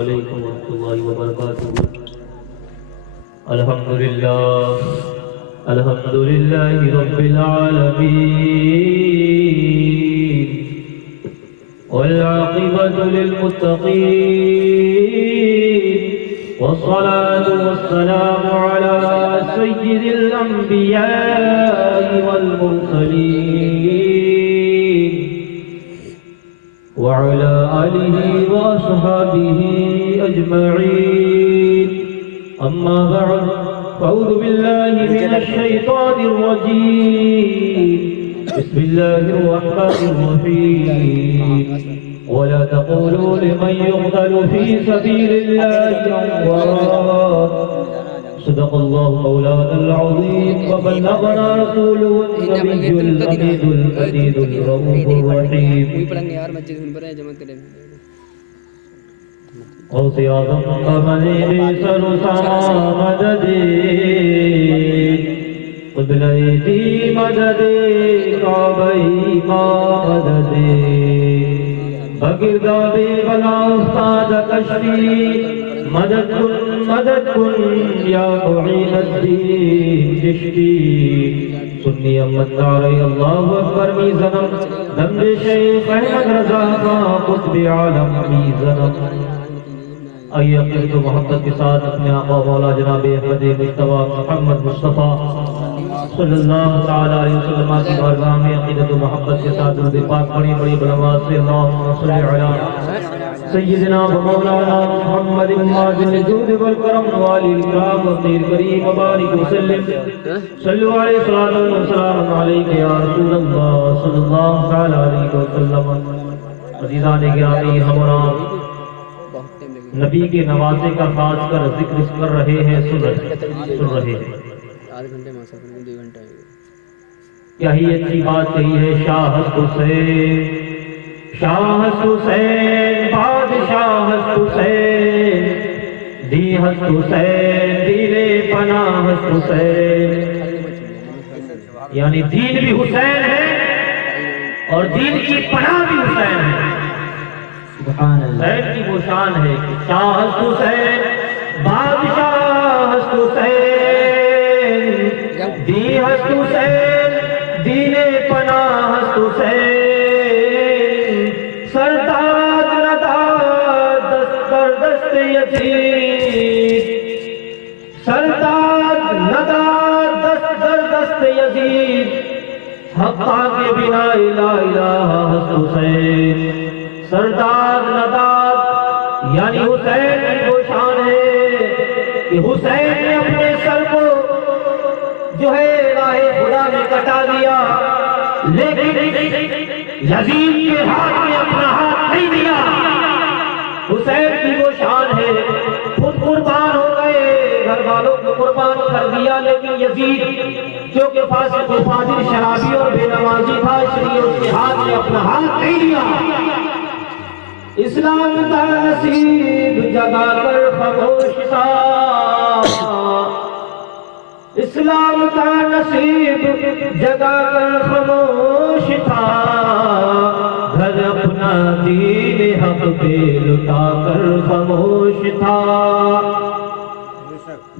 علیکم ورحمۃ اللہ وبرکاتہ۔ الحمد للہ رب العالمین والعاقبۃ للمتقین والصلاة والسلام على سید الانبیاء والمرسلین وعلى آلہ واصحابہ اجمعین، اما بعد فاعوذ باللہ من الشیطان الرجیم، بسم اللہ الرحمن الرحیم، ولا تقولوا لمن يقتل في سبيل الله أموات، صدق الله مولانا العظيم وبلغنا رسوله النبي الأمين المجيد الرؤوف الرحيم۔ غوث اعظم قمری سر سما مدد قبلہ دی مدد کعبہ ما مدد بگرداب بلا استاد کشتی مدد کن یا معین الدین چشتی سنی امت داری اللہ اکبر میزنم نمد شیخ احمد رضا کا قطب عالم میزنم۔ آئیے عقیدت و محبت کے ساتھ اپنے آقا مولا جناب احمد مجتبیٰ محمد مصطفیٰ صلی اللہ تعالیٰ علیہ وسلم کی بارگاہ میں عقیدت و محبت کے ساتھ درود پاک بڑی بڑی بلوات سے اللہم صلی علی سیدنا و مولانا محمد ماجد الجود والکرم والی اکرام وطیر کریم مبارک وسلم صلو علیہ السلام علیکہ یا رسول اللہ صلی اللہ تعالیٰ علیہ وسلم۔ عزیزان گرامی، ہمارا نبی کے نوازے کا خاص کر ذکر کر رہے ہیں، سن رہے ہیں۔ کیا ہی اچھی بات کہی ہے، شاہ حسین بادشاہ حسین دی حسین دیلے پناہ حسین، یعنی دین بھی حسین ہے اور دین کی پناہ بھی حسین ہے۔ سبحان اللہ، حسین کی وہ شان ہے کہ شاہ حسین بادشاہ حسین دی حسین دینے پناہ حسین، سرداد نداد دست بر دست یزید، سرداد نداد دست بر دست یزید، حقا کے بنا لا الہ حسین۔ سردار نداد یعنی حسین کی وہ شان ہے کہ حسین نے اپنے سر کو جو ہے راہ خدا میں کٹا دیا، لیکن یزید کے ہاتھ میں اپنا ہاتھ نہیں دیا۔ حسین کی وہ شان ہے، خود قربان ہو گئے، گھر والوں کو قربان کر دیا، لیکن یزید جو کہ فاسق و فاجر شرابی اور بے نمازی تھا، اس لیے اس کے ہاتھ میں اپنا ہاتھ نہیں دیا۔ اسلام کا نصیب جگا کر خاموش تھا، اسلام کا نصیب جگا کر خاموش تھا، گھر اپنا دین حق پہ لٹا کر خاموش تھا،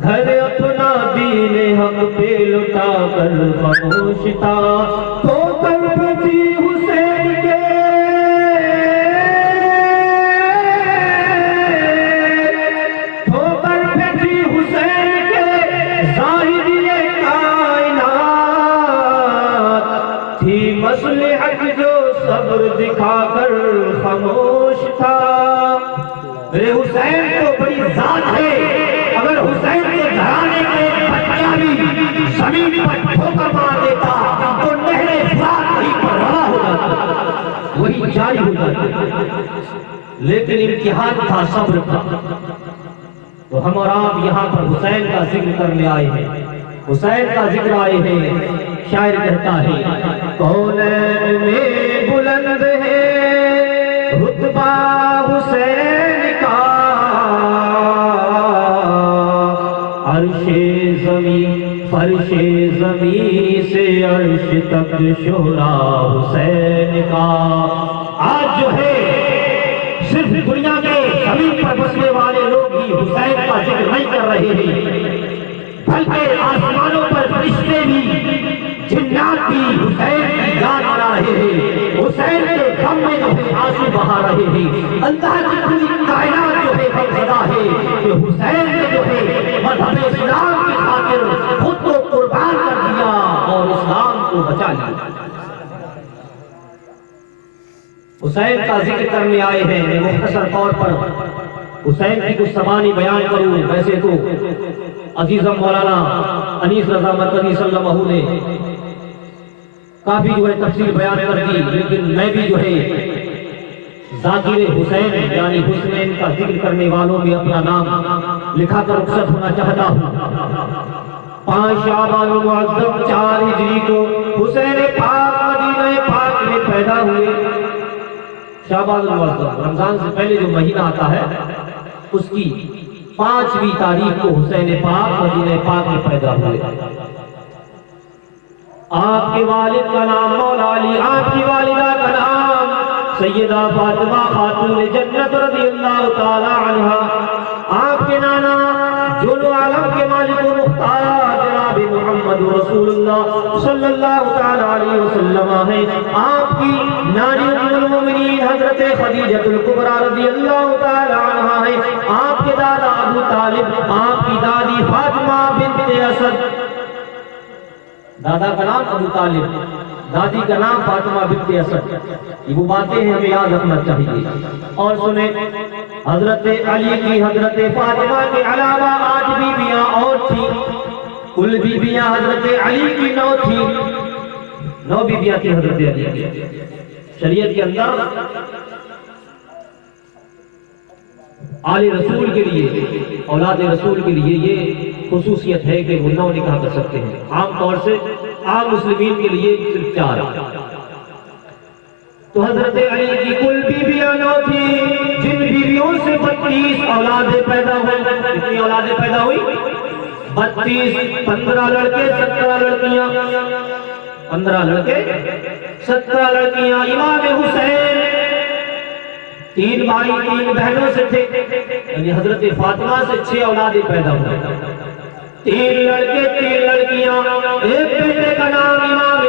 گھر اپنا دین حق پہ لٹا کر خاموش تھا۔ تو کر پھٹی حسین کے مصلحت جو صبر دکھا کر خاموش تھا۔ میرے حسین تو بڑی ذات ہے، اگر حسین کے گھرانے کے بچہ بھی زمین پر ٹھوکر مار دیتا تو نہر فرات وہیں پر روا ہو جاتا، وہی جاری ہو جاتا، لیکن امتحان تھا، صبر تھا۔ تو ہم اور آپ یہاں پر حسین کا ذکر کرنے آئے ہیں، حسین کا ذکر آئے ہیں۔ شاعر کہتا ہے کونین میں بلند ہے رتبہ حسین کا، عرش زمین فرش زمین سے عرش تک شہرا حسین کا۔ آج جو ہے صرف دنیا کے زمین پر بسنے حسین کا ذکر نہیں کر رہے ہیں، بلکہ آسمانوں پر فرشتے بھی جنات بھی حسین کی یاد کرا رہے ہیں، حسین کے غم میں جو ہے آنسو بہا رہے ہیں۔ اللہ کی پوری کائنات جو ہے غمزدہ ہے کہ حسین نے جو ہے مذہب اسلام کی خاطر خود کو قربان کر دیا اور اسلام کو بچا لیا۔ حسین کا ذکر کرنے آئے ہیں، میں مختصر طور پر حسین کی کچھ سمانی بیان کروں۔ ویسے تو عزیزم مولانا انیس رضا مرکزی صلی اللہ علیہ نے کافی جو ہے تفصیل بیان کر دی، لیکن میں بھی جو ہے ذاکر حسین یعنی حسین کا ذکر کرنے والوں میں اپنا نام لکھا کر رخصت ہونا چاہتا ہوں۔ 5 شعبان المعظم 4 ہجری کو حسین پاک مدینہ پاک میں پیدا ہوئے۔ شعبان المعظم رمضان سے پہلے جو مہینہ آتا ہے اس کی 5ویں تاریخ کو حسین پاک مدینہ پاک میں پیدا ہوئے۔ آپ کے والد کا نام مولا علی، آپ کی والدہ کا نام سیدہ فاطمہ خاتون جنت رضی اللہ تعالی عنہ، آپ کے نانا جلو عالم کے مالک و مختار جناب محمد رسول اللہ صلی اللہ تعالی علیہ وسلم ہیں، آپ کی نانی ام المومنین حضرت خدیجہ الکبریٰ رضی اللہ تعالی عنہ ہیں، آپ کے دادا ابو طالب، آپ کی دادی فاطمہ بنت اسد، دادا کا نام ابو طالب، دادی کا نام فاطمہ بنت اسد۔ یہ وہ باتیں ہیں ہمیں یاد رکھنا چاہیے۔ اور سنیں، حضرت علی کی حضرت فاطمہ کے علاوہ 8 بیویاں اور تھیں، کل بیویاں حضرت علی کی 9 تھیں، 9 بیویاں تھیں حضرت علی کی۔ شریعت کے اندر آل رسول کے لیے، اولاد رسول کے لیے یہ خصوصیت ہے کہ وہ 9 نکاح کر سکتے ہیں۔ عام طور سے عام مسلمین کے لیے صرف 4۔ تو حضرت علی کی کل بیویاں 9 تھیں، جن بیویوں سے 32 اولادیں پیدا ہوئی۔ کتنی اولادیں پیدا ہوئی؟ 32، 15 لڑکے 17 لڑکیاں، 15 لڑکے 17 لڑکیاں۔ امام حسین 3 بھائی 3 بہنوں سے تھے، یعنی حضرت فاطمہ سے 6 اولادیں پیدا ہوئے، 3 لڑکے 3 لڑکیاں۔ ایک بیٹے کا نام امام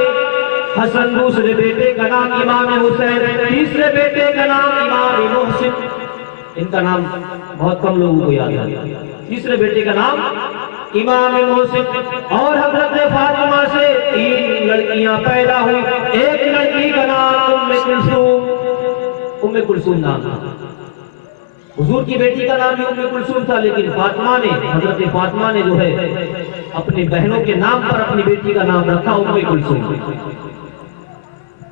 حسن، دوسرے بیٹے کا نام امام حسین، تیسرے بیٹے کا نام امام محسن۔ ان کا نام بہت کم لوگوں کو یاد ہے۔ تیسرے بیٹے کا نام امام محسن۔ اور حضرت فاطمہ سے 3 لڑکیاں پیدا ہوئی، ایک لڑکی کا نام ام کلثوم، ام کلثوم نام تھا۔ حضور کی بیٹی کا نام بھی ام کلثوم تھا، لیکن فاطمہ نے، حضرت فاطمہ نے جو ہے اپنی بہنوں کے نام پر اپنی بیٹی کا نام رکھا ام کلثوم۔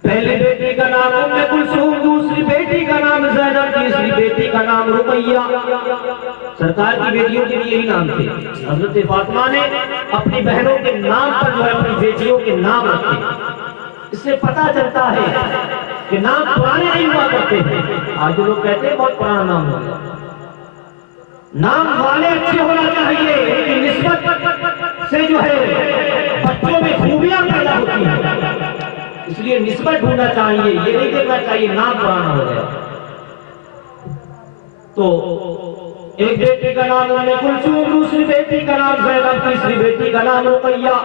پہلی بیٹی کا نام ام کلثوم، دوسری بیٹی کا نام زینب، تیسری بیٹی کا نام رقیہ۔ سرکار کی بیٹیوں کے لیے یہی نام تھے۔ حضرت فاطمہ نے اپنی بہنوں کے نام پر جو ہے اپنی بیٹیوں کے نام رکھے۔ اس سے پتہ چلتا ہے کہ نام پرانے نہیں ہوا کرتے ہیں۔ آج جو لوگ کہتے ہیں بہت پرانا نام ہوگا، نام والے اچھے ہونا چاہیے، ان کی نسبت سے جو ہے بچوں میں خوبیاں پیدا ہوتی ہیں، اس لیے نسبت ڈھونڈنا چاہیے، یہ نہیں دیکھنا چاہیے نام پرانا ہو گیا۔ تو ایک بیٹی کا نام ام کلثوم، دوسری بیٹی کا نام زینب، تیسری بیٹی کا نام رقیہ۔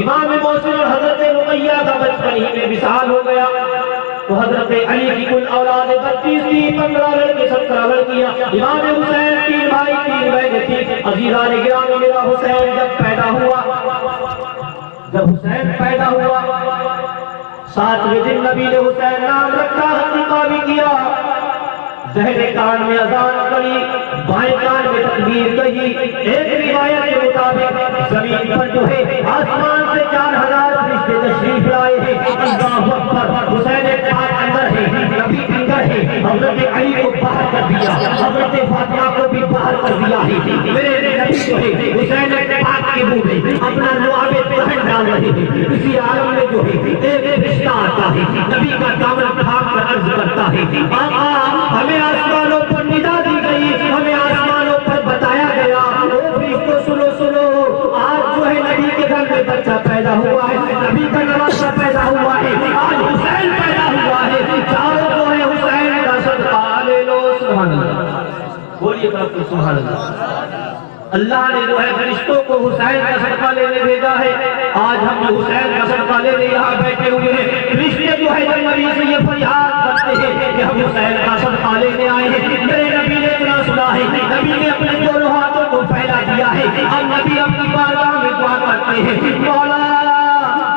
امام محسن اور حضرت رقیہ کا بچپن ہی میں وصال ہو گیا۔ تو حضرت علی کی کل اولاد 32 تھی، 15 لڑکے 17 لڑکیاں۔ امام حسین 3 بھائی 3 بہنیں تھیں۔ عزیزان گرامی، میرا حسین جب پیدا ہوا، حسین پیدا ہوا 7ویں دن نبی نے حسین نام رکھا، عقیقہ بھی کیا۔ دہنے کان میں اذان پڑی، بائیں کان میں تکبیر کہی۔ ایک روایت کے مطابق زمین پر جو ہے آسمان سے 4000 فرشتے تشریف لائے ہیں۔ اللہ اکبر! حسین پاک اندر ہے، نبی اندر ہے، حضرت علی کو باہر کر دیا، حضرت فاطمہ کو بھی باہر کر دیا ہے۔ میرے نبی جو ہے حسین پاک کے منہ میں اپنا لعاب پہن ڈال رہے ہیں۔ اسی عالم میں جو ہے ایک رشتہ آتا ہے، نبی کا دامن تھام کر عرض کرتا ہے، آقا ہمیں آسمانوں پر ندا دی گئی، ہمیں آسمانوں پر بتایا گیا، او فرشتوں سنو سنو، آج جو ہے نبی کے گھر میں بچہ پیدا ہوا ہے، نبی کا نواسہ پیدا ہوا ہے، آج حسین پیدا ہوا ہے، چاروں جو ہے حسین کا صدقہ لے لو۔ سبحان اللہ، بولیے سبحان اللہ۔ اللہ نے جو ہے فرشتوں کو حسین کا صدقہ لینے بھیجا ہے. آج ہم جو حسین کا صدقہ لینے یہاں بیٹھے ہوئے ہیں, فرشتے جو ہے جب نبی سے یہ فریاد کرتے ہیں کہ ہم حسین کا صدقہ لینے آئے ہیں, میرے نبی نے اتنا سنا ہے, نبی نے اپنے دونوں ہاتھوں کو پھیلا دیا ہے, اور نبی اپنی بارگاہ میں دعا کرتے ہیں, مولا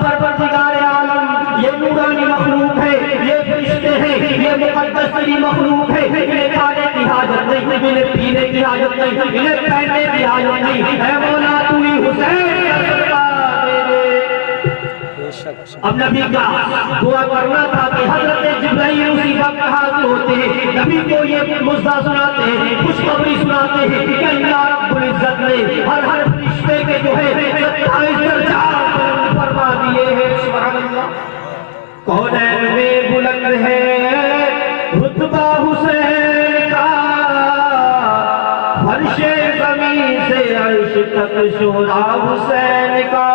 پروردگار عالم, یہ نورانی مخلوق ہے, یہ فرشتے ہیں, یہ مقدس ترین مخلوق ہے, انہیں کھانے کی حاجت نہیں, انہیں پینے کی حاجت نہیں, انہیں پہننے کی حاجت نہیں, اے مولا تو ہی حسین کا صدقہ دے دے. اب نبی کا دعا کرنا تھا کہ حضرت جبرائیل اسی وقت حاضر ہوتے ہیں, نبی کو یہ مژدہ سناتے ہیں, خوشخبری سناتے ہیں کہ اللہ رب العزت نے ہر فرشتے کے جو ہے 27 درجات فرما دیے ہیں. سبحان اللہ. کونین میں بلند ہے رتبہ حسین کا, فرش زمین سے عرش تک شورا حسین کا.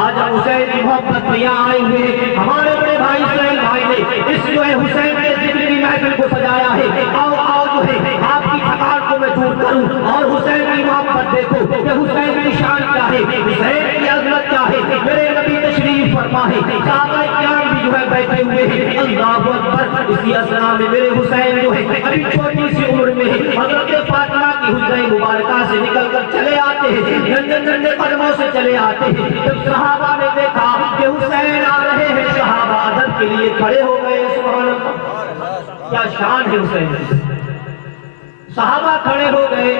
آج ہم حسین کی محبت میں یہاں آئے ہوئے, ہمارے بڑے بھائی اسرائیل بھائی نے اس جو ہے حسین کے ذکر کی محفل کو سجایا ہے. آؤ آؤ جو ہے آپ کی تھکان کو میں دور کروں اور حسین کی محبت دیکھو کہ حسین کی شان کیا ہے, حسین کی عظمت کیا ہے. میرے نبی تشریف فرما ہے, صحابہ کرام بھی جو ہے بیٹھے ہوئے ہیں. اللہ اکبر. اسی اثنا میں میرے حسین جو ہے ابھی چھوٹی سی عمر میں حضرت فاطمہ کی حجرہ مبارکہ سے نکل کر چلے آتے ہیں, ننھے ننھے قدموں سے چلے آتے ہیں. جب صحابہ نے دیکھا کہ حسین آ رہے ہیں, صحابہ ادب کے لیے کھڑے ہو گئے. سبحان اللہ, کیا شان ہے حسین کی. صحابہ کھڑے ہو گئے,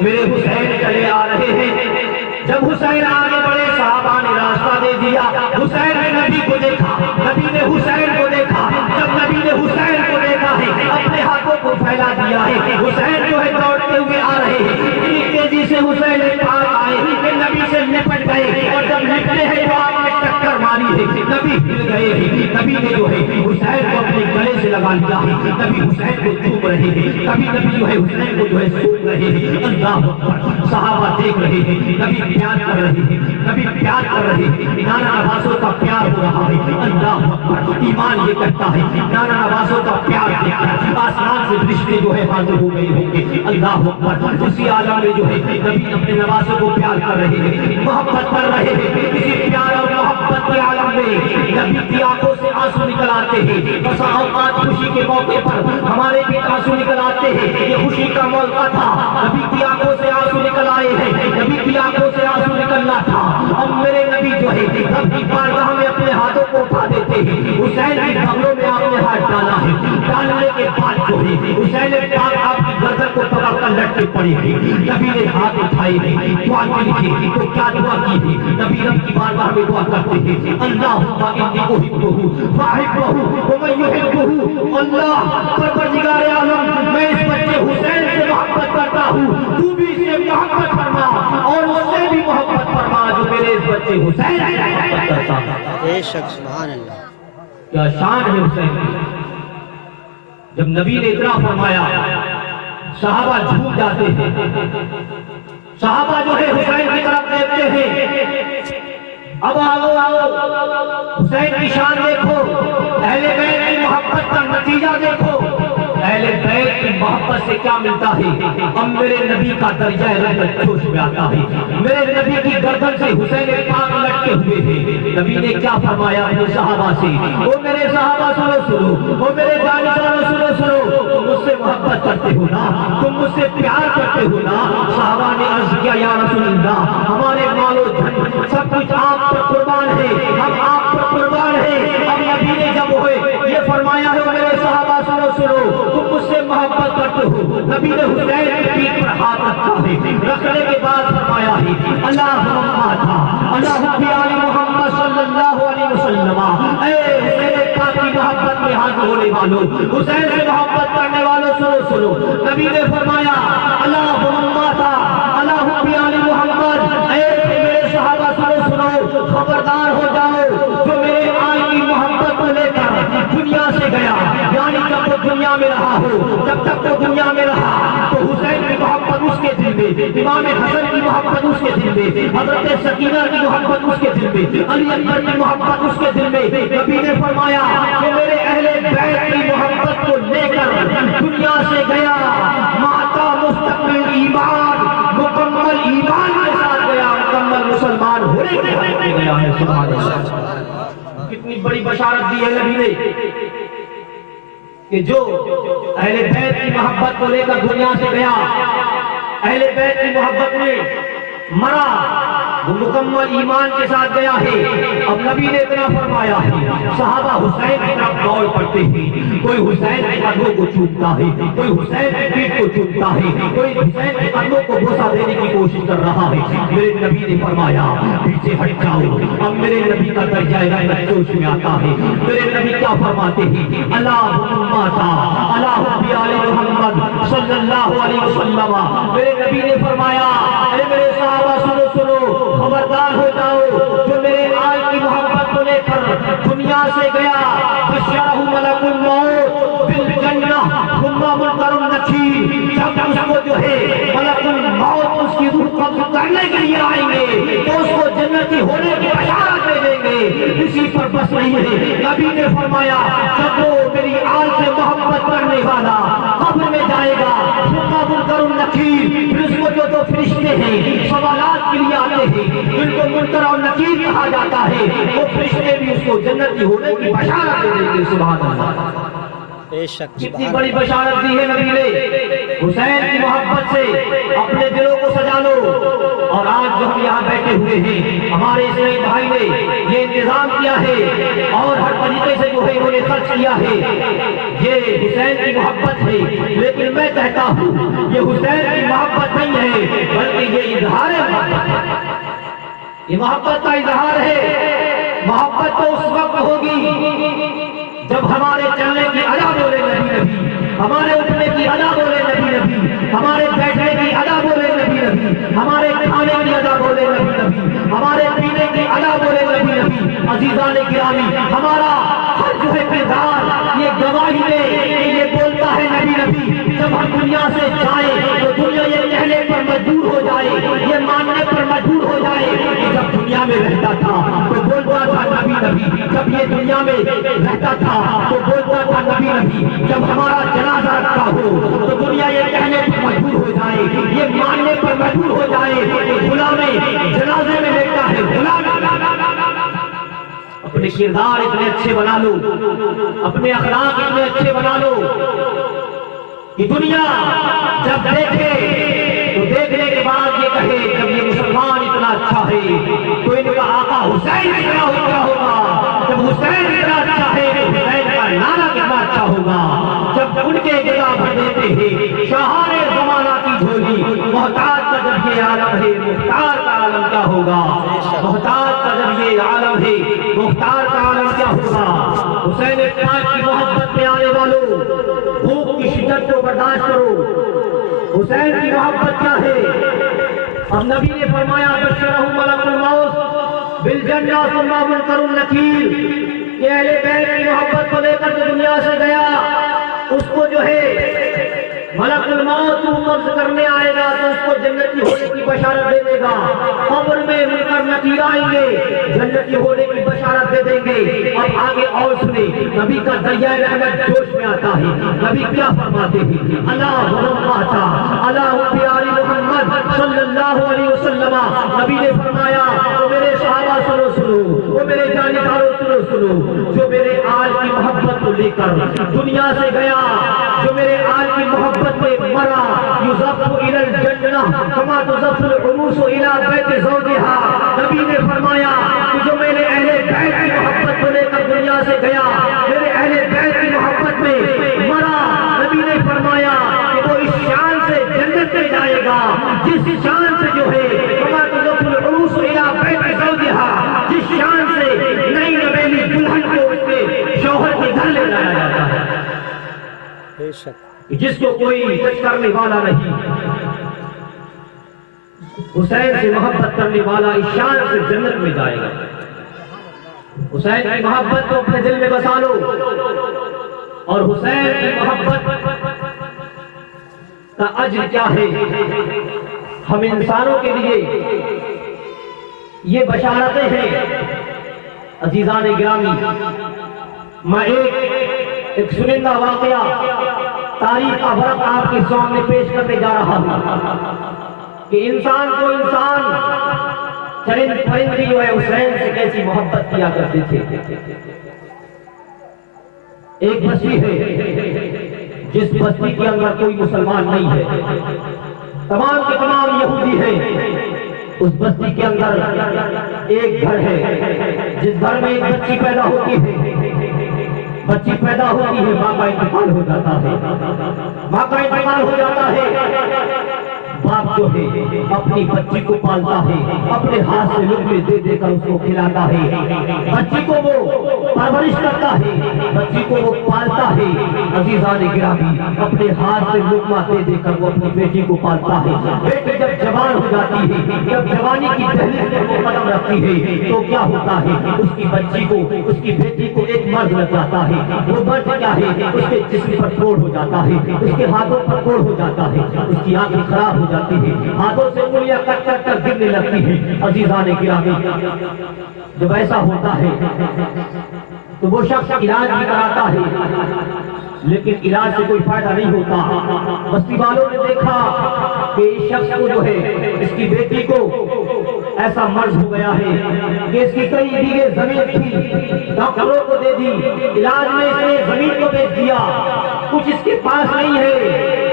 میرے حسین چلے آ رہے ہیں. جب حسین آگے بڑھے, صحابہ نے راستہ دے دیا. حسین نے نبی کو دیکھا, نبی نے حسین کو دیکھا. جب نبی نے حسین کو دیکھا ہے, اپنے ہاتھوں کو پھیلا دیا ہے. حسین جو ہے دوڑتے ہوئے آ رہے ہیں, اتنی تیزی سے حسین کے پاس آئے کہ نبی سے لپٹ گئے, اور جب لپٹے ہیں تو آپ نے ٹکر ماری ہے, نبی ہل گئے ہیں. نبی نے جو ہے حسین کو اپنے گلے سے لگا لیا ہے, نبی حسین کو چوم رہے ہیں, کبھی نبی جو ہے حسین کو جو ہے سوکھ رہے ہیں. اللہ اکبر. صحابہ دیکھ رہے ہیں, نبی پیار کر رہے ہیں, نبی پیار کر رہے ہیں. نانا نواسوں کا پیار ہو رہا ہے. اللہ اکبر. ایمان یہ کہتا ہے نانا نواسوں کا پیار دیکھ کر آسمان سے فرشتے جو ہے حاضر ہو گئے ہوں گے. اللہ اکبر. اسی عالم میں جو ہے نبی اپنے نواسوں کو پیار کر رہے ہیں, محبت کر رہے ہیں. اسی پیار اور محبت کے عالم میں نبی کی آنکھوں سے آنسو نکل آتے ہیں. بس اوقات خوشی کے موقع پر ہمارے بھی آنسو نکل آتے ہیں. یہ خوشی کا موقع تھا, نبی کی آنکھوں سے آنسو نکل آئے ہیں, نبی کی آنکھوں سے آنسو نکلنا تھا. اب میرے نبی جو ہے رب کی بارگاہ میں اپنے ہاتھوں کو اٹھا دیتے ہیں. حسین کی بغلوں میں آپ نے ہاتھ ڈالا ہے, ڈالنے کے بعد جو ہے حسین پاک آپ کی گردن کو پکڑ کر لٹکے پڑے ہیں. نبی نے ہاتھ اٹھائے ہیں, دعا کی ہے. تو کیا دعا کی ہے؟ نبی رب کی بارگاہ میں دعا کرتے ہیں, اللہم انی احبہ فاحبہ ومن یحبہ. اللہ پروردگار عالم, میں اس بچے حسین سے محبت کرتا ہوں, تو بھی اس سے محبت فرما اور اس سے بھی محبت فرما جو میرے اس بچے حسین سے محبت کرتا ہے. بے شک. سبحان اللہ. کیا شان ہے حسین کی. جب نبی نے اتنا فرمایا, صحابہ جھوم جاتے ہیں. صحابہ جو ہے حسین کی طرف دیکھتے ہیں. اب آؤ آؤ, حسین کی شان دیکھو, اہل بیت کی محبت کا نتیجہ دیکھو. اہل بیت کی محبت سے کیا ملتا ہے؟ اب میرے نبی کا درجہ رحمت جوش میں آتا ہے. میرے نبی کی گردن سے حسین پاک لٹکے ہوئے ہیں. نبی نے کیا فرمایا اپنے صحابہ سے؟ وہ میرے صحابہ سنو سنو, وہ میرے جانشینوں سنو سنو, تم مجھ سے محبت کرتے ہو نا, تم مجھ سے پیار کرتے ہو نا. صحابہ نے عرض کیا, یا رسول اللہ, ہمارے مال و دھن سب کچھ آپ پر قربان ہے, ہم آپ پر قربان ہیں. اب نبی نے جب ہوئے یہ فرمایا ہے, میرے صحابہ سنو سنو, تم مجھ سے محبت کرتے ہو. نبی نے حسین کی پیٹھ پر ہاتھ رکھا ہے, رکھنے کے بعد فرمایا ہے, اللہم فی آل محمد صلی اللہ علیہ وسلم. اے حسین پاک کی محبت میں حاضر ہونے والوں, حسین سے محبت کرنے والوں, سنو سنو. نبی نے فرمایا, اللہم فی آل محمد. اے میرے صحابہ سنو سنو, خبردار ہو جاؤ, جو میرے آل کی محبت کو لے کر دنیا سے گیا, یعنی جب وہ دنیا میں رہا ہو, جب تک وہ دنیا میں رہا تو حسین کی محبت اس کے دل میں, امام حسن کی محبت اس کے دل میں, حضرت سکینہ کی محبت اس کے دل میں, علی اکبر کی محبت اس کے دل میں. نبی نے فرمایا کہ میرے اہل بیت کی محبت کو لے کر دنیا سے گیا, ماتا مستقبل ایمان سبحان اللہ۔ کتنی بڑی بشارت دی ہے نبی نے کہ جو اہل بیت کی محبت کو لے کر دنیا سے گیا، اہل بیت کی محبت میں مرا، وہ مکمل ایمان کے ساتھ گیا ہے۔ اب نبی نے اتنا فرمایا ہے، صحابہ حسین کی طرف دوڑ پڑتے ہیں، کوئی حسین کے قدموں کو چومتا ہے، کوئی حسین کی پیٹھ کو چومتا ہے، کوئی حسین کے قدموں کو بوسہ دینے کی کوشش کر رہا ہے۔ میرے نبی نے فرمایا پیچھے ہٹ جاؤ۔ اب میرے نبی کا درجہ رحمت جوش میں آتا ہے۔ میرے نبی کیا فرماتے ہیں؟ اللہم بی آل محمد صلی اللہ علیہ وسلم۔ میرے نبی نے فرمایا اے میرے صحابہ سنو سنو، خبردار ہو جاؤ، جو میرے آل کی محبت کو لے کر دنیا سے گیا، بشرہ ملک الموت بالجنہ ثم منکر نکیر۔ جب اس کو جو ہے ملک الموت اس کی روح قبض کرنے کے لیے آئیں گے تو اس کو جنتی ہونے کی بشارت دے دیں گے۔ اسی پر بس نہیں ہے، نبی نے فرمایا جب وہ میری آل سے محبت کرنے والا قبر میں جائے گا، ثم منکر نکیر، پھر اس کو جو دو فرشتے ہیں سوالات کے لیے آتے ہیں، جن کو منکر اور نکیر کہا جاتا ہے، وہ فرشتے بھی اس کو جنتی ہونے کی بشارت دے دیں گے۔ سبحان اللہ، کتنی بڑی بشارت دی ہے نبی نے۔ حسین کی محبت سے اپنے دلوں کو سجا لو۔ اور آج جو ہم یہاں بیٹھے ہوئے ہیں، ہمارے اسلامی بھائی نے یہ انتظام کیا ہے اور ہر طریقے سے جو ہے انہوں نے خرچ کیا ہے، یہ حسین کی محبت ہے۔ لیکن میں کہتا ہوں یہ حسین کی محبت نہیں ہے، بلکہ یہ اظہار محبت ہے، یہ محبت کا اظہار ہے۔ محبت تو اس وقت ہوگی جب ہمارے چلنے کی ادا بولے نبی نبی، ہمارے اٹھنے کی ادا بولے نبی نبی، ہمارے بیٹھنے کی ادا بولے نبی نبی، ہمارے کھانے کی ادا بولے نبی نبی، ہمارے پینے کی ادا بولے نبی نبی۔ عزیزان گرامی، ہمارا ہر جو ہے کردار یہ گواہی دے کہ یہ بولتا ہے نبی نبی۔ جب ہم دنیا سے جائیں تو دنیا یہ کہنے پر مجبور ہو جائے، یہ ماننے پر مجبور ہو جائے کہ جب دنیا میں رہتا تھا تو بولتا تھا نبی نبی، جب یہ دنیا میں رہتا تھا تو بولتا تھا نبی نبی۔ جب ہمارا جنازہ رکھا ہو تو دنیا یہ کہنے پر مجبور ہو جائے، یہ ماننے پر مجبور ہو جائے کہ غلام جنازے میں بیٹھا ہے، غلام۔ اپنے کردار اتنے اچھے بنا لو، اپنے اخلاق اتنے اچھے بنا لو کہ دنیا جب دیکھے تو دیکھنے کے بعد یہ کہے جب یہ مسلمان اتنا اچھا ہے تو ان کا آقا حسین کتنا اچھا ہوگا، جب حسین اتنا اچھا ہے تو حسین کا نانا کتنا اچھا ہوگا۔ جب ان کے گدا بھر دیتے ہیں شاہان زمانہ کی جھولی، محتاج کا جب یہ عالم ہے مختار کا عالم کیا ہوگا، محتاج کا جب یہ عالم ہے مختار کا عالم کیا ہوگا۔ حسین پاک کی محبت میں آنے والوں، بھوک کی شدت کو برداشت کرو۔ حسین کی محبت کیا ہے؟ اب نبی نے فرمایا بشرہ ملک الموت بالجنہ ثم منکر نکیر، کہ اہل بیت کی محبت کو لے کر جو دنیا سے گیا اس کو جو ہے ملک الموت قبض کرنے آئے گا تو اس کو جنتی ہونے کی بشارت دے دے گا۔ قبر میں منکر نکیر آئیں گے، جنتی ہونے کی بشارت دے دیں گے۔ اب آگے اور سنیں، نبی کا دریا رحمت جوش میں آتا ہے۔ نبی کیا فرماتے ہیں؟ اللہم بی آل محمد صلی اللہ علیہ وسلم۔ نبی نے فرمایا تو میرے صحابہ سنو سنو، وہ میرے جانبداروں سنو سنو، جو میرے آل کی محبت کو لے کر دنیا سے گیا، جو میرے آل کی محبت میں مرا، یزف الی الجنہ کما تزف العروس الی بیت زوجها۔ نبی نے فرمایا کہ جو میرے اہل بیت کی محبت کو لے کر دنیا سے گیا، میرے اہل بیت کی محبت میں مرا، نبی نے فرمایا کہ وہ اس شان سے جنت میں جائے گا جس شان سے جو ہے کما تزف العروس الی بیت زوجها، جس شان سے نئی نویلی دلہن کو اس کے شوہر کے گھر لے جایا جاتا ہے، جس کو کوئی ٹچ کرنے والا نہیں۔ حسین سے محبت کرنے والا اس شان سے جنت میں جائے گا۔ حسین کی محبت کو اپنے دل میں بسا لو، اور حسین کی محبت کا اجر کیا ہے ہم انسانوں کے لیے یہ بشارتیں ہیں۔ عزیزان گرامی، میں ایک سنندہ واقعہ تاریخ کا ورق آپ کے سامنے پیش کرنے جا رہا ہوں کہ انسان کو انسان چرند پرند بھی جو ہے حسین سے کیسی محبت کیا کرتے تھے۔ ایک بستی ہے جس بستی کے اندر کوئی مسلمان نہیں ہے، تمام کے تمام یہودی ہیں۔ اس بستی کے اندر ایک گھر ہے جس گھر میں ایک بچی پیدا ہوتی ہے، بچی پیدا ہوتی ہے، ماں کا انتقال ہو جاتا ہے، ماں کا انتقال ہو جاتا ہے۔ باپ جو ہے اپنی بچی کو پالتا ہے، اپنے ہاتھ سے لقمے دے دے کر اس کو کھلاتا ہے، بچی کو وہ پرورش کرتا ہے، بچی کو وہ پالتا ہے۔ عزیزان گرامی، اپنے ہاتھ سے لقمہ دے دے کر وہ اپنی بیٹی کو پالتا ہے۔ بیٹی جب جوان ہو جاتی ہے، جب جوانی کی دہلیز پر وہ قدم رکھتی ہے تو کیا ہوتا ہے، اس کی بچی کو، اس کی بیٹی کو ایک مرض لگ جاتا ہے۔ وہ مرض کیا ہے، اس کے جسم پر پھوڑ ہو جاتا ہے، اس کے ہاتھوں پر پھوڑ ہو جاتا ہے، اس کی آنکھیں خراب ہو جاتی ہے، ہاتھوں سے انگلیاں کٹ کٹ کر گرنے لگتی ہیں۔ عزیزان گرامی، جب ایسا ہوتا ہے تو وہ شخص علاج بھی کراتا ہے، لیکن علاج سے کوئی فائدہ نہیں ہوتا۔ بستی والوں نے دیکھا کہ اس شخص کو جو ہے، اس کی بیٹی کو ایسا مرض ہو گیا ہے کہ اس کی کئی بیگھے زمین تھی، ڈاکٹروں کو دے دی، علاج میں اس نے زمین کو بیچ دیا، کچھ اس کے پاس نہیں ہے،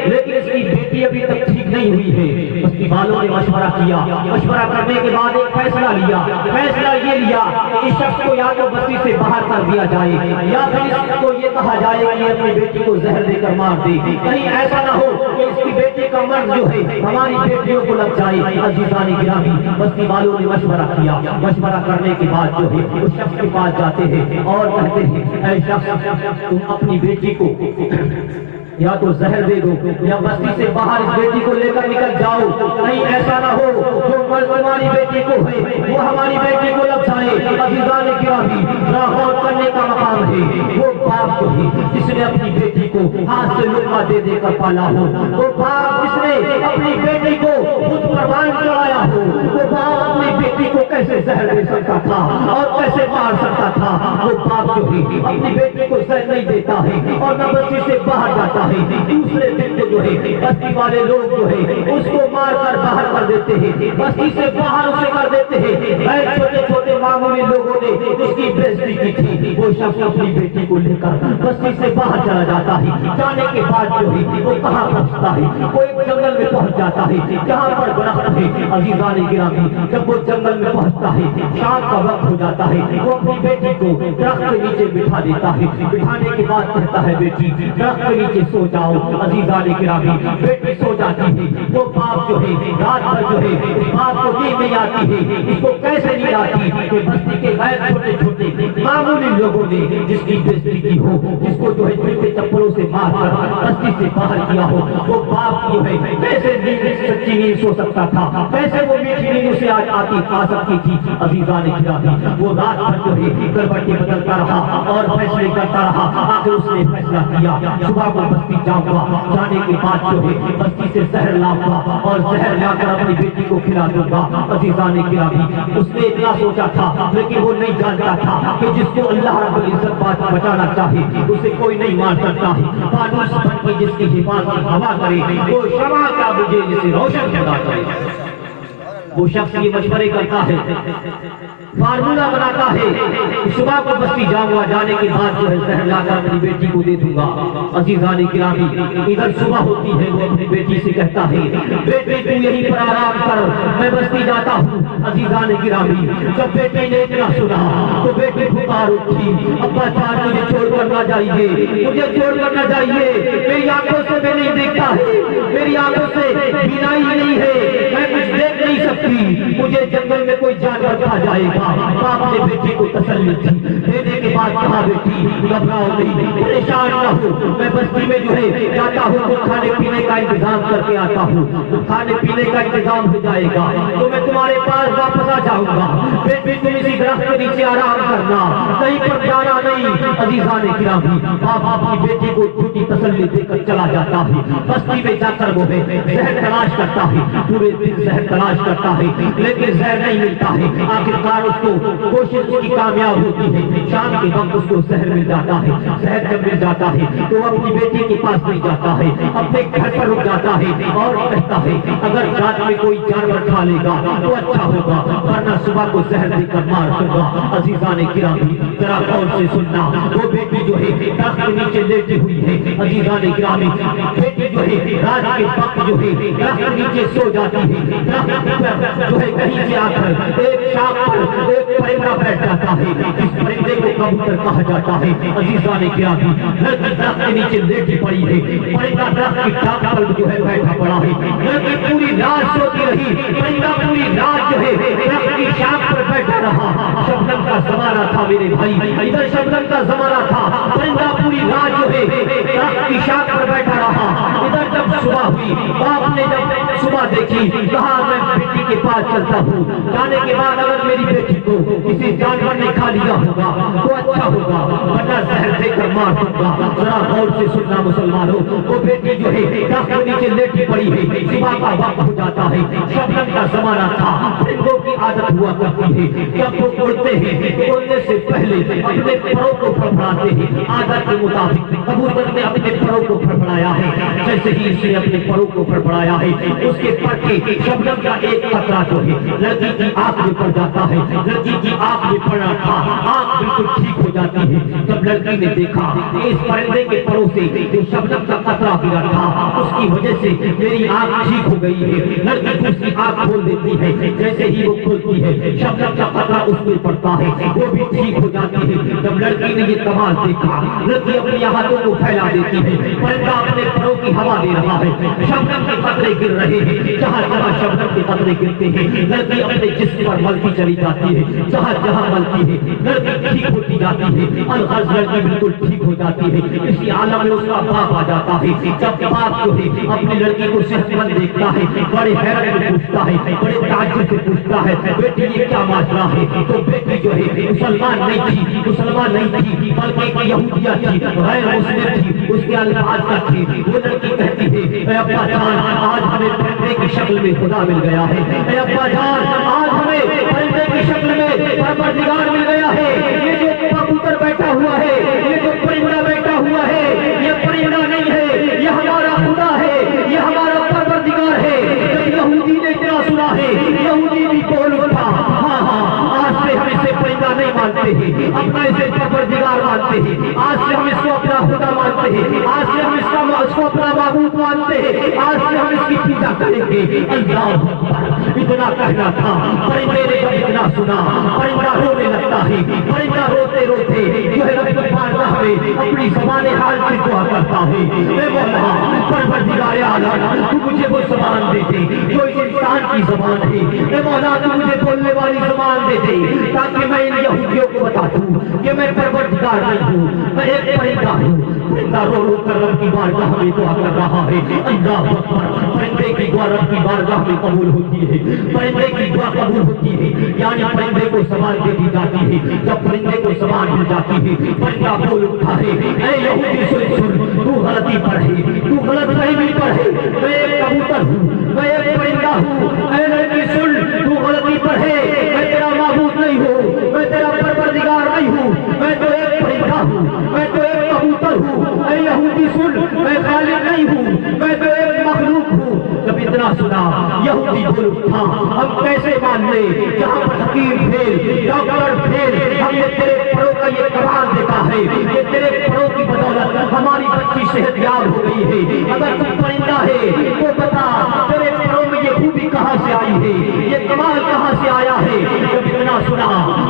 لیکن اس کی بیٹی ابھی تک ٹھیک نہیں ہوئی ہے۔ بستی والوں نے مشورہ کیا، مشورہ کرنے کے بعد ایک فیصلہ لیا، فیصلہ یہ لیا کہ اس شخص کو یا تو بستی سے باہر کر دیا جائے، یا پھر اس کو یہ کہا جائے کہ اپنی بیٹی کو زہر دے کر مار دے، کہیں ایسا نہ ہو کہ اس کی بیٹی کا مرض جو ہے ہماری بیٹیوں کو لگ جائے۔ عزیزان گرامی، بستی والوں نے مشورہ کیا، مشورہ کرنے کے بعد جو ہے اس شخص کے پاس جاتے ہیں اور کہتے ہیں، اے شخص، تم اپنی بیٹی کو یا تو زہر دے دو یا بستی سے باہر اس بیٹی کو لے کر نکل جاؤ، کہیں ایسا نہ ہو جو مرض ہماری بیٹی کو ہے وہ ہماری بیٹی کو لگ جائے۔ عزیزان گرامی، غور کرنے کا مقام ہے، وہ باپ جو ہے جس نے اپنی بیٹی کو ہاتھ سے لقمہ دے دے کر پالا ہو، وہ باپ جس نے اپنی بیٹی کو خود قربان چڑھایا ہو، وہ باپ اپنی بیٹی کو کیسے زہر دے سکتا تھا اور کیسے مار سکتا تھا؟ وہ باپ جو ہے اپنی بیٹی کو زہر نہیں دیتا ہے اور نہ بستی سے باہر جاتا ہے، دوسرے دن کو جو ہے بستی والے لوگ جو ہے اس کو مار کر باہر کر دیتے ہیں، بستی سے باہر اسے کر دیتے ہیں۔ چھوٹے چھوٹے معمولی لوگوں نے اس کی بےعزتی کی تھی، وہ شخص اپنی بیٹی کو لے کر بستی سے باہر چلا جاتا ہے۔ جانے کے بعد جو ہے وہ کہاں پہنچتا ہے، وہ ایک جنگل میں پہنچ جاتا ہے جہاں پر درخت ہے۔ عزیزان گرامی، جب وہ جنگل میں پہنچتا ہے، شام کا وقت ہو جاتا ہے، وہ اپنی بیٹی کو درخت کے نیچے بٹھا دیتا ہے، بٹھانے کے بعد کہتا ہے، بیٹی درخت کے نیچے سو جاؤ۔ عزیزان گرامی، بیٹی سو جاتی ہے، وہ باپ جو ہے رات بھر جو ہے باپ کو نیند نہیں آتی ہے، اس کو کیسے نہیں آتی کہ بستی کے غیر چھوٹے چھوٹے معمولی لوگوں نے جس کی بےعزتی کی ہو، جس کو جو ہے جوتے چپلوں سے مار کر بستی سے باہر کیا ہو، وہ باپ جو ہے کیسے نیند سچی نیند سو سکتا تھا، کیسے وہ میٹھی نیند اسے آ سکتی تھی۔ عزیزان گرامی، وہ رات بھر جو ہے کربٹیں بدلتا رہا اور فیصلے کرتا رہا، آخر اس نے فیصلہ کیا، صبح کو بستی جاؤں گا، جانے کے بعد جو ہے بستی سے زہر لاؤں گا اور زہر لا کر اپنی بیٹی کو کھلا دوں گا۔ عزیزان گرامی، اس نے اتنا سوچا تھا لیکن وہ نہیں جانتا تھا کہ جس کو اللہ رب العزت بات بچانا چاہے اسے کوئی نہیں مار سکتا ہے۔ فانوس بن کے جس کی حفاظت ہوا کرے، وہ شمع کا مجھے جسے روشن پیدا کرے۔ وہ شخص یہ مشورے کرتا ہے، فارمولہ بناتا ہے، صبح کو بستی جاؤں گا، جانے کے بعد جو ہے زہر لا کر اپنی بیٹی کو دے دوں گا۔ عزیزان گرامی، ادھر صبح ہوتی ہے، وہ اپنی بیٹی سے کہتا ہے، بیٹی تو یہیں پر آرام کر، میں بستی جاتا ہوں۔ عزیزان گرامی، جب بیٹی نے اتنا سنا تو بیٹی پکار اٹھی، ابا جان مجھے چھوڑ کر نہ جائیے، مجھے چھوڑ کر نہ جائیے، میری آنکھوں سے میں نہیں دیکھتا ہے، میری آنکھوں سے بینائی نہیں ہے، میں کچھ دیکھ نہیں سکتی، مجھے جنگل میں کوئی جانور کھا جائے گا۔ باپ نے بیٹی کو تسلی دی، دینے کے بعد کہا، بیٹی گھبراؤ نہیں، پریشان نہ ہو، میں بستی میں جو ہے جاتا ہوں تو کھانے پینے کا انتظام کر کے آتا ہوں، تو کھانے پینے کا انتظام ہو جائے گا تو میں تمہارے پاس واپس آ جاؤں گا۔ بیٹی تم اسی درخت کے نیچے آرام کرنا، کہیں پر جانا نہیں۔ عزیزان گرامی، باپ اپنی بیٹی کو جھوٹی تسلی دے کر چلا جاتا ہے، بستی میں جا کر وہ زہر تلاش کرتا ہے، پورے دن زہر تلاش کرتا ہے لیکن زہر نہیں ملتا ہے۔ آخرکار اس کو کوشش کی کامیاب ہوتی ہے، شام کے وقت اس کو زہر مل جاتا ہے۔ زہر جب مل جاتا ہے تو وہ اپنی بیٹی کے پاس نہیں جاتا ہے، اپنے گھر پر رک جاتا ہے اور کہتا ہے اگر رات میں کوئی جانور کھا لے گا تو اچھا ہوگا، ورنہ صبح کو زہر دے کر مار دوں گا۔ عزیزان گرامی ذرا غور سے سننا، وہ بیٹی جو ہے درخت کے نیچے لیٹی ہوئی ہے۔ عزیزان گرامی بیٹی جو ہے رات کے وقت جو ہے درخت کے نیچے سو جاتی ہے، درخت پر جو ہے کہیں سے آ کر ایک شاخ پر ایک پرندہ بیٹھ جاتا ہے، اس پرندے کو کبوتر کہا جاتا ہے۔ عزیزان گرامی لڑکی درخت کے نیچے لیٹی پڑی ہے، پرندہ درخت کی ٹانگ پر جو ہے بیٹھا پڑا ہے، لڑکی پوری رات سوتی رہی، پرندہ پوری رات جو ہے درخت کی شاخ پر بیٹھا رہا۔ شبنم کا زمانہ تھا میرے بھائی، ادھر شبنم کا زمانہ تھا، پرندہ پوری رات جو ہے درخت کی شاخ پر بیٹھا رہا۔ ادھر جب صبح ہوئی، باپ نے جب صبح دیکھی کہا میں بیٹی کے پاس چلتا ہوں، جانے کے بعد اگر میری بیٹی کو کسی جانور نے کھا لیا ہوگا تو اچھا ہوگا، ورنہ زہر دے کر مار دوں گا۔ ذرا غور سے سننا مسلمانوں، وہ بیٹی جو ہے درخت کے نیچے لیٹی پڑی ہے، صبح کا وقت ہو جاتا ہے، شبنم کا زمانہ تھا۔ پرندوں کی عادت ہوا کرتی ہے جب وہ اڑتے ہیں اڑنے سے پہلے اپنے پروں کو پھڑپھڑاتے ہیں، عادت کے مطابق کبوتر نے اپنے پروں کو پھڑپھڑایا ہے، جیسے ہی اس نے اپنے پروں کو پھڑپھڑایا ہے اس کے پر کے شبنم کا ایک قطرہ جو ہے لڑکی کی آنکھ میں پڑ جاتا ہے، لڑکی کی آنکھ میں پڑا تھا، آنکھ بالکل ٹھیک ہو جاتی ہے۔ جب لڑکی نے دیکھا کہ اس پرندے کے پروں سے جو شبنم کا قطرہ گرا تھا اس کی وجہ سے میری آنکھ ٹھیک ہو گئی ہے، لڑکی دوسری آنکھ کھول دیتی ہے، جیسے ہی وہ کھولتی ہے شبنم کا قطرہ اس میں پڑتا ہے، وہ بھی ٹھیک ہو جاتی ہے۔ جب لڑکی نے یہ کمال دیکھا، لڑکی اپنی ہاتھوں کو پھیلا دیتی ہے، پرندہ اپنے پروں کی ہوا دے رہا ہے، شبنم کے قطرے گر رہے ہیں، جہاں جہاں شبنم کے قطرے گرتے ہیں لڑکی اپنے جسم پر ملتی چلی جاتی ہے، جہاں جہاں ملتی ہے لڑکی ٹھیک ہوتی جاتی ہے، الغرض لڑکی بالکل ٹھیک ہو جاتی ہے۔ اسی عالم میں اس کا باپ آ جاتا ہے، جب باپ جو ہے اپنی لڑکی کو صحت مند دیکھتا ہے بڑے حیرت سے پوچھتا ہے، بڑے تعجب سے پوچھتا ہے بیٹی یہ کیا ماجرا ہے؟ تو بیٹی جو ہے مسلمان نہیں تھی بلکہ ایک یہودیہ تھی، غیر مسلم تھی، اس کے الفاظ کا تھی۔ وہ لڑکی کہتی ہے اے ابا جان آج ہمیں پرندے کی شکل میں خدا مل گیا ہے، اے ابا جان آج ہمیں پرندے کی شکل میں پروردگار مل گیا ہے، یہ جو کبوتر بیٹھا ہوا ہے، یہ جو پرندہ بیٹھا ہوا ہے یہ پرندہ نہیں ہے، یہ ہمارا خدا ہے، یہ ہمارا پروردگار ہے۔ جب یہودی نے اتنا سنا ہے یہودی بھی بول اٹھا ہاں آج سے ہم اسے پرندہ نہیں مانتے ہیں، اپنا اسے پروردگار مانتے ہیں، آج سے ہم اس کو اپنا خدا مانتے ہیں، آج سے ہم اس کو اپنا معبود مانتے ہیں، آج سے ہم اس کی پوجا کریں گے۔ اللہ اکبر، اتنا کہنا تھا، پرندے نے جب اتنا سنا پرندہ رونے لگتا ہے، پرندہ روتے روتے جو ہے رب بارگاہ میں اپنی زبان حال سے دعا کرتا ہے، اے مولا پروردگار عالم تو مجھے وہ زبان دے دے جو اس انسان کی زبان ہے، اے مولا تو مجھے بولنے والی زبان دے دے تاکہ میں ان یہودیوں کو بتا دوں کہ میں پروردگار نہیں ہوں، میں ایک پرندہ ہوں۔ پرندہ رو رو کر رب کی بارگاہ میں دعا کر رہا ہے۔ اللہ اکبر، پرندے کی دعا رب کی بارگاہ میں قبول ہوتی ہے، پرندے کی دعا قبول ہوتی ہے، یعنی پرندے کو زبان دے دی جاتی ہے۔ جب پرندے کو زبان مل جاتی ہے پرندہ بول اٹھا ہے اے یہودی سن تو غلطی پر ہے، تو غلط فہمی پر ہے، میں ایک کبوتر ہوں، میں ایک پرندہ ہوں، اے لڑکی سن تو غلطی پر ہے، میں تیرا معبود نہیں ہوں، میں تیرا پروردگار نہیں ہوں، میں تو ایک پرندہ ہوں، میں تو ایک کبوتر ہوں، اے یہودی سن میں خالق نہیں ہوں، میں تو ایک مخلوق ہوں۔ جب اتنا سنا یہودی بول اٹھا ہم کیسے مان لیں جہاں پر حکیم فیل ڈاکٹر فیل، ہم نے تیرے پروں کا یہ کمال دیکھا ہے کہ تیرے پروں کی بدولت ہماری بچی صحت یاب ہو گئی ہے۔ اگر تم پرندہ ہے تو بتا تیرے پروں میں یہ خوبی کہاں سے آئی ہے، یہ کمال کہاں سے آیا ہے؟ جب اتنا سنا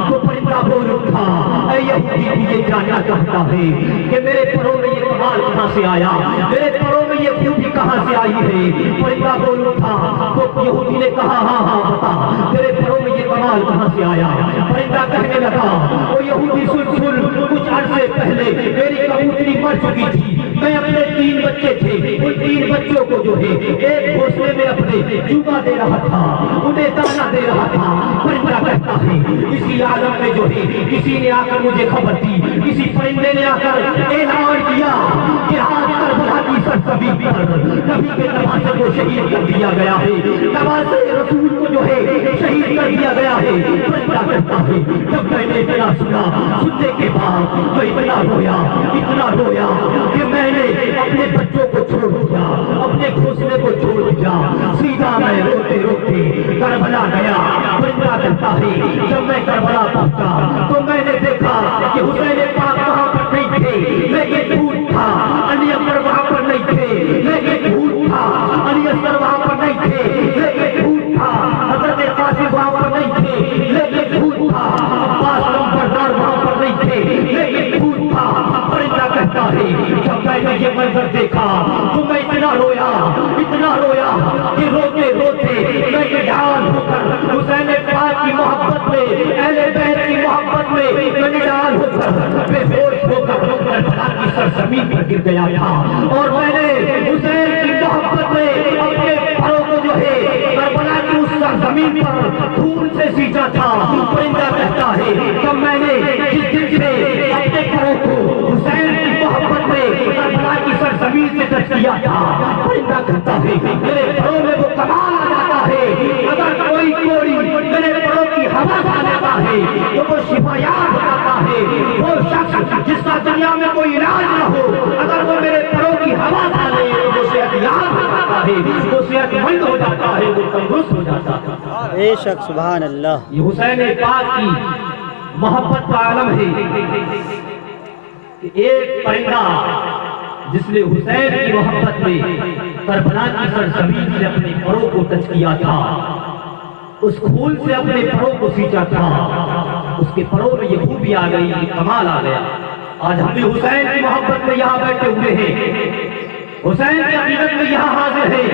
تو پرندہ بول اٹھا اے یہودی بھی یہ جاننا چاہتا ہے کہ میرے پروں میں یہ کمال کہاں سے آیا، میرے پروں میں یہ خوبی کہاں سے آئی ہے؟ پرندہ بول اٹھا تو یہودی نے کہا ہاں بتا تیرے پروں میں یہ کمال کہاں سے آیا؟ پرندہ کہنے لگا وہ یہودی سن کچھ عرصے پہلے میری کبوتری مر چکی تھی، میں اپنے 3 بچے تھے، ان 3 بچوں کو جو ہے ایک گھونسلے میں اپنے چوبا دے رہا تھا، انہیں دانا دے رہا تھا۔ پرندہ کہتا کرتا ہے اسی عالم میں جو ہے کسی نے آ کر مجھے خبر دی، کسی پرندے نے آ کر اعلان کیا کہ آج کربلا کی سرزمین پر نبی کے نواسے کو شہید کر دیا گیا ہے، نواسے رسول کو جو ہے شہید کر دیا گیا ہے۔ پرندہ کہتا ہے جب میں نے اتنا سنا، سننے کے بعد میں اتنا رویا کہ میں نے اپنے بچوں کو چھوڑ دیا، اپنے گھونسلے کو چھوڑ دیا، سیدھا میں روتے روتے کربلا گیا۔ پرندہ کہتا ہے جب میں کربلا پہنچا تو میں نے دیکھا کہ حسین پاک وہاں پر نہیں تھے لیکن جھوٹ تھا، علی اکبر وہاں پر نہیں تھے لیکن جھوٹ تھا، علی اصغر وہاں پر نہیں تھے لیکن جھوٹ تھا، حضرت قاسم وہاں پر نہیں تھے لیکن جھوٹ تھا، عباس نمبردار وہاں پر نہیں تھے لیکن جھوٹ تھا۔ پرندہ کہتا ہے جب میں نے یہ منظر دیکھا تو میں اتنا رویا کہ روتے روتے میں نڈال ہو کر حسین پاک کی محبت میں، اہل بیت کی محبت میں میں نڈال ہو کر بے ہوش ہو کر کربلا کی سرزمین پر گر گیا تھا، اور میں نے حسین کی محبت میں اپنے پروں کو جو ہے کربلا کی اس سرزمین پر خون سے سینچا تھا۔ پرندہ کہتا ہے جب میں نے جس دن سے اپنے پروں کو حسین کی محبت میں کربلا کی سرزمین سے ٹچ کیا تھا، پرندہ کہتا ہے میرے پروں میں وہ کمال آ جاتا ہے، اگر کوئی میرے پروں کی ہوا کھا لیتا ہے تو وہ شفا یاب ہو جاتا ہے۔ وہ شخص جس کا دنیا میں کوئی علاج نہ ہو، اگر وہ میرے پروں کی ہوا کھا لے تو وہ صحت یاب ہو جاتا ہے، وہ صحت مند ہو جاتا ہے، وہ تندرست ہو جاتا ہے۔ بے شک سبحان اللہ۔ یہ حسین پاک کی محبت کا عالم ہے کہ ایک پرندہ جس نے حسین کی محبت میں کربلا کی سرزمین سے اپنے پروں کو ٹچ کیا تھا، اس خون سے اپنے پروں کو سینچا تھا، اس کے پروں میں یہ خوبی آ گئی، یہ کمال آ گیا۔ آج ہم بھی حسین کی محبت میں یہاں بیٹھے ہوئے ہیں، حسین کی عقیدت میں یہاں حاضر ہیں۔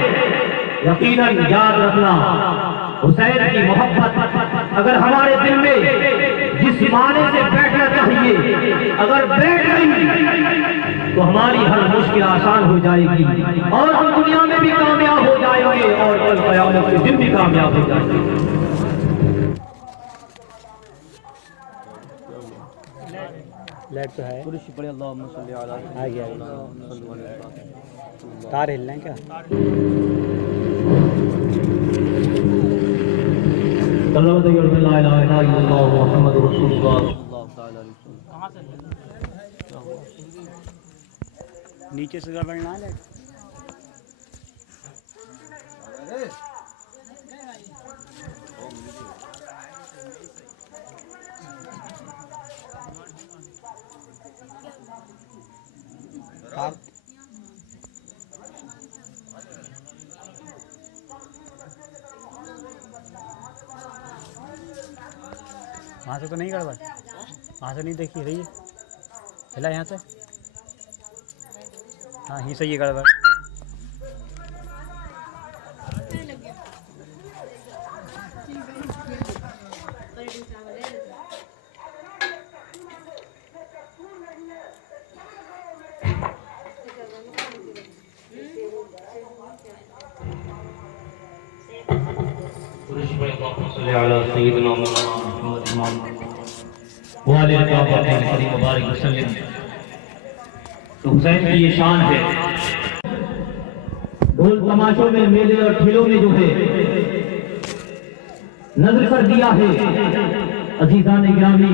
یقیناً یاد رکھنا حسین کی محبت اگر ہمارے دل میں جس معنی سے بیٹھنا چاہیے اگر بیٹھ گئی تو ہماری ہر مشکل آسان ہو جائے گی، اور ہم دنیا میں بھی کامیاب ہو جائیں گے اور کل قیامت کے دن بھی کامیاب ہو جائیں گے۔ لائٹ تو ہے، آ گیا تار ہل رہے ہیں کیا؟ لا الہ الا اللہ محمد رسول اللہ۔ نیچے سے گڑبڑنا ہے لائٹ۔ وہاں سے تو نہیں گڑبڑ، وہاں سے نہیں دیکھی رہی ہے، ہلا یہاں سے، ہاں ہی صحیح ہے گڑبڑ۔ سیدنا مبارک وسلم۔ تو حسین کی یہ شان ہے، ڈھول تماشوں میں، میلے اور ٹھیلوں میں جو ہے نظر کر دیا ہے عزیزان گرامی۔